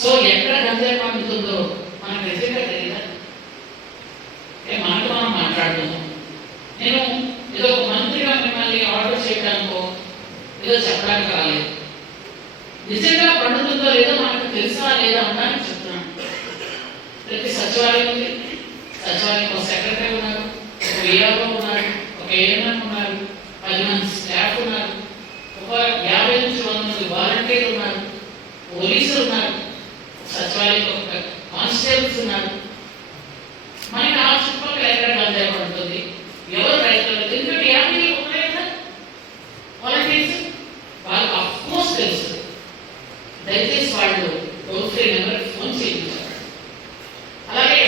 So ఎక్కడ గంజాయి పండుతుందో మనం నిజంగా తెలియదా ఏ మనకు మనం మాట్లాడుతున్నాం నేను ఏదో ఒక మంత్రిగా మిమ్మల్ని ఆర్డర్ చేయడానికో ఏదో చెప్పడానికి రాలేదు. నిజంగా పండుతుందో లేదో మనకు తెలుసా లేదా అనడానికి చెప్తున్నాను. ప్రతి సచివాలయం ఉంది. సచివాలయం ఒక సెక్రటరీ ఉన్నారు ఒక విఆర్ఓ ఉన్నారు ఒక ఏఎన్ఎం ఉన్నారు పది మంది స్టాఫ్ ఉన్నారు ఒక యాభై నుంచి వంద మంది వాలంటీర్లు ఉన్నారు పోలీసు కానిస్టేబుల్స్ ఉన్నారు మనకి ఆ చుట్టుపక్కల ఎక్కడ గంజాయి పడుతుంది ఎవరు రైతులు? ఎందుకంటే యాభై ఒకటే కదా తెలుసు? వాళ్ళకి అఫ్కోర్స్ తెలుసు. దయచేసి వాళ్ళు టోల్ ఫ్రీ నెంబర్ ఫోన్ చేయించారు అలాగే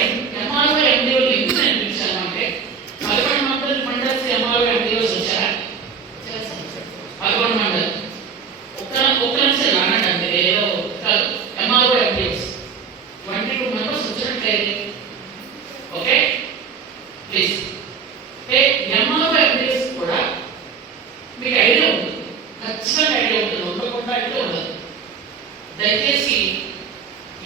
ప్లీజ్ ఏ ఎంఆర్ఓ ఎండిఓస్ కూడా మీకు ఐడియా ఉంటుంది. ఖచ్చితంగా ఐడియా ఉంటుంది. ఉండకుండా అయితే ఉండదు. దయచేసి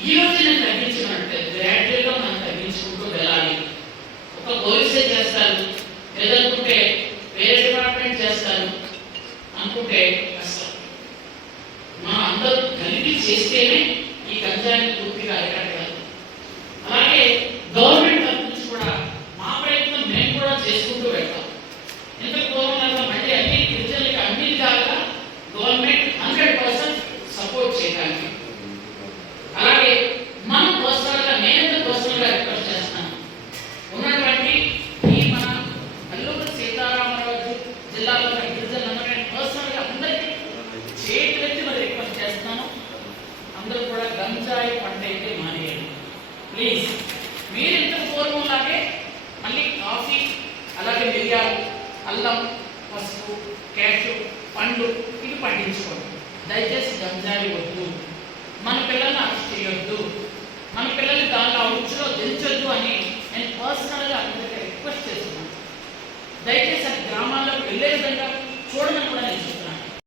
ఈ రోజు నేను తగ్గించినట్టే గ్రాడ్యువల్గా మనం తగ్గించుకుంటూ వెళ్ళాలి. ఒక పోలీసే చేస్తారు. లేదనుకుంటే వేరే డిపార్ట్మెంట్ చేస్తారు. అనుకుంటే కష్టం. మనం అందరూ కలిపి చేస్తేనే ఈ గంజాయిని పూర్తిగా అరికట్టగలం. జిల్లాలో ఉన్న గిరిజనులందరూ పర్సనల్గా అందరికీ చేతులెత్తి మరి రిక్వెస్ట్ చేస్తున్నాను. అందరూ కూడా గంజాయి పంట అయితే మానేయండి. ప్లీజ్ మీరు ఇంత పూర్వం లాగే మళ్ళీ కాఫీ అలాగే మిరియాలు అల్లం పసుపు క్యాషు పండు ఇవి పండించుకోండి. దయచేసి గంజాయి వద్దు. మన పిల్లల్ని అరెస్ట్ చేయొద్దు. మన పిల్లల్ని దానిలో ఆ ఉచ్చులో దించొద్దు అని నేను పర్సనల్గా అందరికీ రిక్వెస్ట్ చేస్తున్నాను. దయచేసి போடுங்க